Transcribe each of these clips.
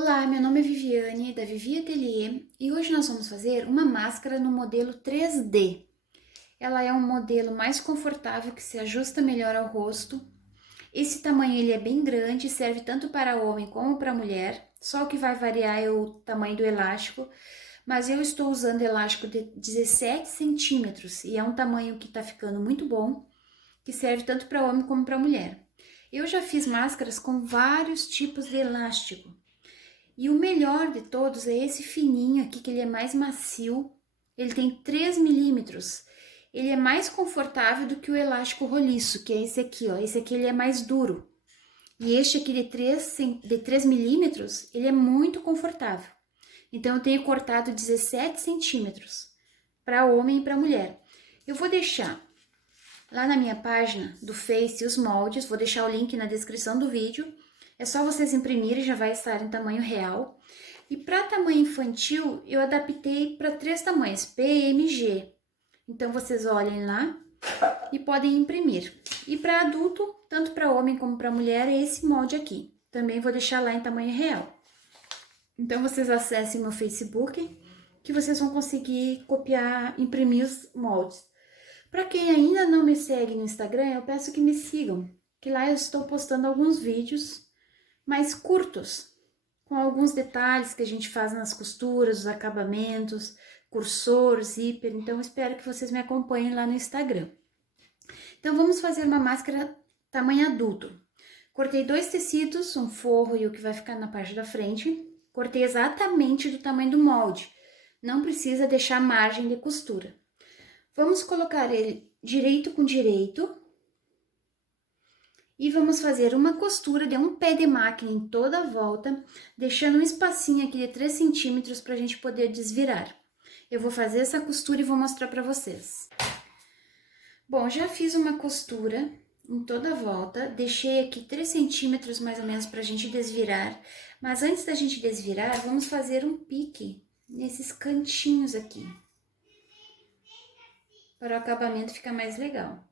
Olá, meu nome é Viviane, da Vivi Atelier, e hoje nós vamos fazer uma máscara no modelo 3D. Ela é um modelo mais confortável que se ajusta melhor ao rosto. Esse tamanho ele é bem grande, serve tanto para homem como para mulher, só o que vai variar é o tamanho do elástico, mas eu estou usando elástico de 17 centímetros e é um tamanho que está ficando muito bom, que serve tanto para homem como para mulher. Eu já fiz máscaras com vários tipos de elástico. E o melhor de todos é esse fininho aqui, que ele é mais macio. Ele tem 3 milímetros. Ele é mais confortável do que o elástico roliço, que é esse aqui, ó. Esse aqui ele é mais duro. E este aqui de 3 milímetros, ele é muito confortável. Então, eu tenho cortado 17 centímetros para homem e para mulher. Eu vou deixar lá na minha página do Face os moldes, vou deixar o link na descrição do vídeo. É só vocês imprimirem, já vai estar em tamanho real. E para tamanho infantil, eu adaptei para 3 tamanhos, P, M e G. Então, vocês olhem lá e podem imprimir. E para adulto, tanto para homem como para mulher, é esse molde aqui. Também vou deixar lá em tamanho real. Então, vocês acessem meu Facebook, que vocês vão conseguir copiar, imprimir os moldes. Para quem ainda não me segue no Instagram, eu peço que me sigam, que lá eu estou postando alguns vídeos mais curtos, com alguns detalhes que a gente faz nas costuras, os acabamentos, cursor, zíper. Então, espero que vocês me acompanhem lá no Instagram. Então, vamos fazer uma máscara tamanho adulto. Cortei 2 tecidos, um forro e o que vai ficar na parte da frente. Cortei exatamente do tamanho do molde. Não precisa deixar margem de costura. Vamos colocar ele direito com direito. E vamos fazer uma costura de um pé de máquina em toda a volta, deixando um espacinho aqui de 3 centímetros para a gente poder desvirar. Eu vou fazer essa costura e vou mostrar para vocês. Bom, já fiz uma costura em toda a volta, deixei aqui 3 centímetros mais ou menos para a gente desvirar. Mas antes da gente desvirar, vamos fazer um pique nesses cantinhos aqui, para o acabamento ficar mais legal.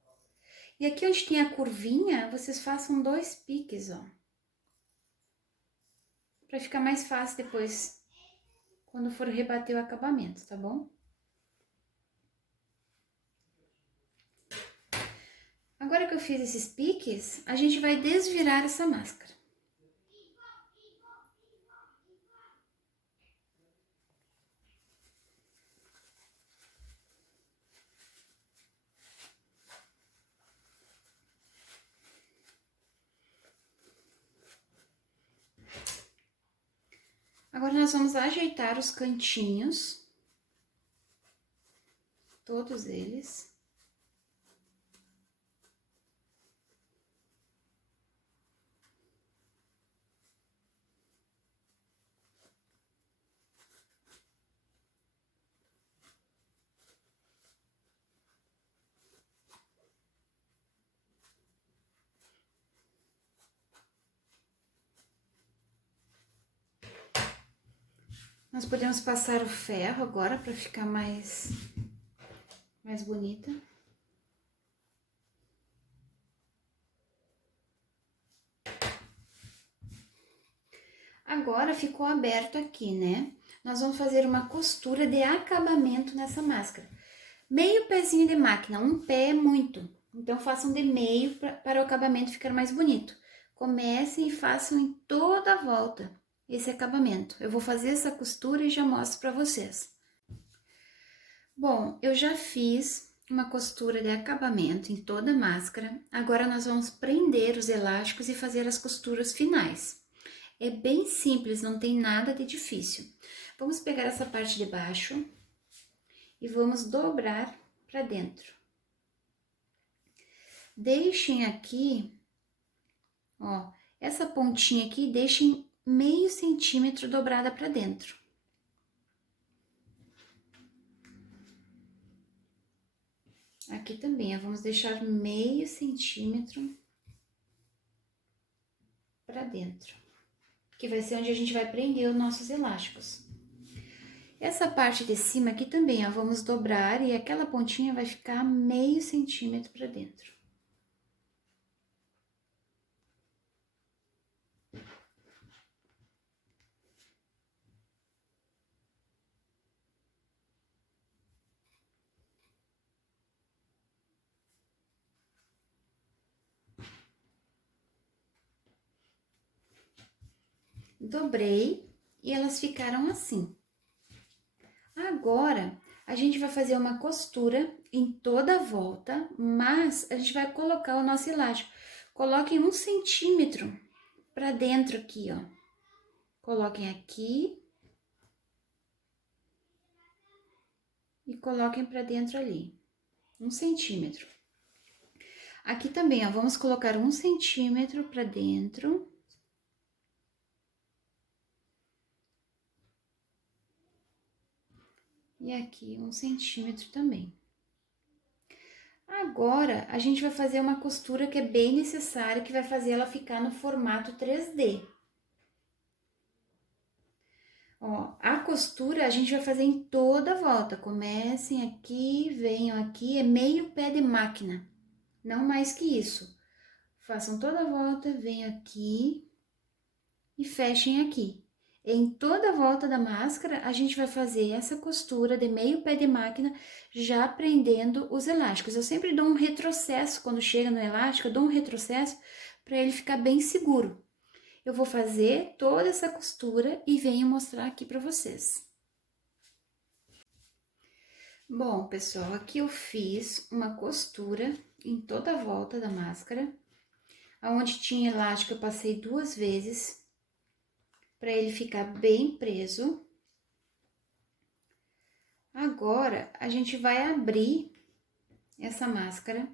E aqui onde tem a curvinha, vocês façam 2 piques, ó. Pra ficar mais fácil depois, quando for rebater o acabamento, tá bom? Agora que eu fiz esses piques, a gente vai desvirar essa máscara. Agora, nós vamos ajeitar os cantinhos, todos eles. Nós podemos passar o ferro agora para ficar mais bonita. Agora ficou aberto aqui, né? Nós vamos fazer uma costura de acabamento nessa máscara. Meio pezinho de máquina, um pé é muito. Então, façam de meio para o acabamento ficar mais bonito. Comecem e façam em toda a volta esse acabamento. Eu vou fazer essa costura e já mostro para vocês. Bom, eu já fiz uma costura de acabamento em toda a máscara. Agora, nós vamos prender os elásticos e fazer as costuras finais. É bem simples, não tem nada de difícil. Vamos pegar essa parte de baixo e vamos dobrar para dentro. Deixem aqui, ó, essa pontinha aqui, deixem meio centímetro dobrada para dentro. Aqui também, ó, vamos deixar meio centímetro para dentro, que vai ser onde a gente vai prender os nossos elásticos. Essa parte de cima aqui também, ó, vamos dobrar e aquela pontinha vai ficar meio centímetro para dentro. dobrei e elas ficaram assim. Agora, a gente vai fazer uma costura em toda a volta, mas a gente vai colocar o nosso elástico. Coloquem 1 centímetro para dentro aqui, ó. Coloquem aqui e coloquem para dentro ali, 1 centímetro. Aqui também, ó, vamos colocar 1 centímetro para dentro. E aqui 1 centímetro também. Agora, a gente vai fazer uma costura que é bem necessária, que vai fazer ela ficar no formato 3D. Ó, a costura a gente vai fazer em toda a volta. Comecem aqui, venham aqui, é meio pé de máquina, não mais que isso. Façam toda a volta, venham aqui e fechem aqui. Em toda a volta da máscara, a gente vai fazer essa costura de meio pé de máquina, já prendendo os elásticos. Eu sempre dou um retrocesso, quando chega no elástico, eu dou um retrocesso para ele ficar bem seguro. Eu vou fazer toda essa costura e venho mostrar aqui para vocês. Bom, pessoal, aqui eu fiz uma costura em toda a volta da máscara. Aonde tinha elástico, eu passei 2 vezes para ele ficar bem preso. Agora, a gente vai abrir essa máscara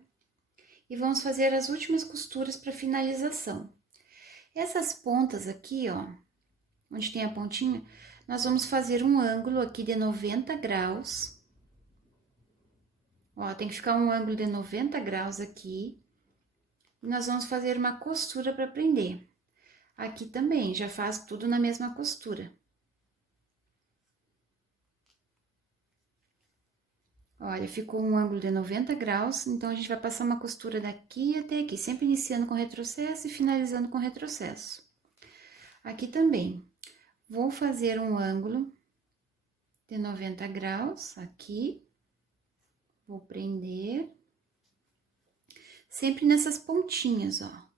e vamos fazer as últimas costuras para finalização. Essas pontas aqui, ó, onde tem a pontinha, nós vamos fazer um ângulo aqui de 90 graus. Ó, tem que ficar um ângulo de 90 graus aqui. E nós vamos fazer uma costura para prender. Aqui também, já faz tudo na mesma costura. Olha, ficou um ângulo de 90 graus, então a gente vai passar uma costura daqui até aqui, sempre iniciando com retrocesso e finalizando com retrocesso. Aqui também, vou fazer um ângulo de 90 graus aqui, vou prender, sempre nessas pontinhas, ó.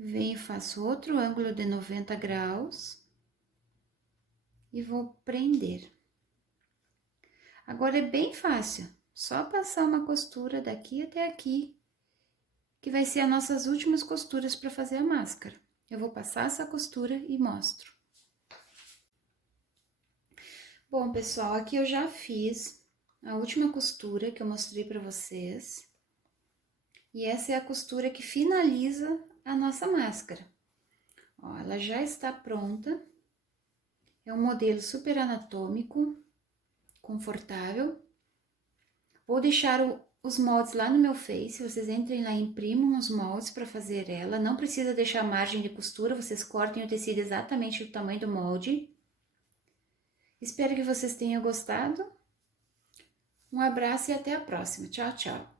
Venho, faço outro ângulo de 90 graus e vou prender. Agora é bem fácil, só passar uma costura daqui até aqui, que vai ser as nossas últimas costuras para fazer a máscara. Eu vou passar essa costura e mostro. Bom, pessoal, aqui eu já fiz a última costura que eu mostrei para vocês. E essa é a costura que finaliza a nossa máscara. Ó, ela já está pronta. É um modelo super anatômico, confortável. Vou deixar os moldes lá no meu Face, vocês entrem lá e imprimam os moldes para fazer ela. Não precisa deixar margem de costura, vocês cortem o tecido exatamente do tamanho do molde. Espero que vocês tenham gostado. Um abraço e até a próxima. Tchau, tchau.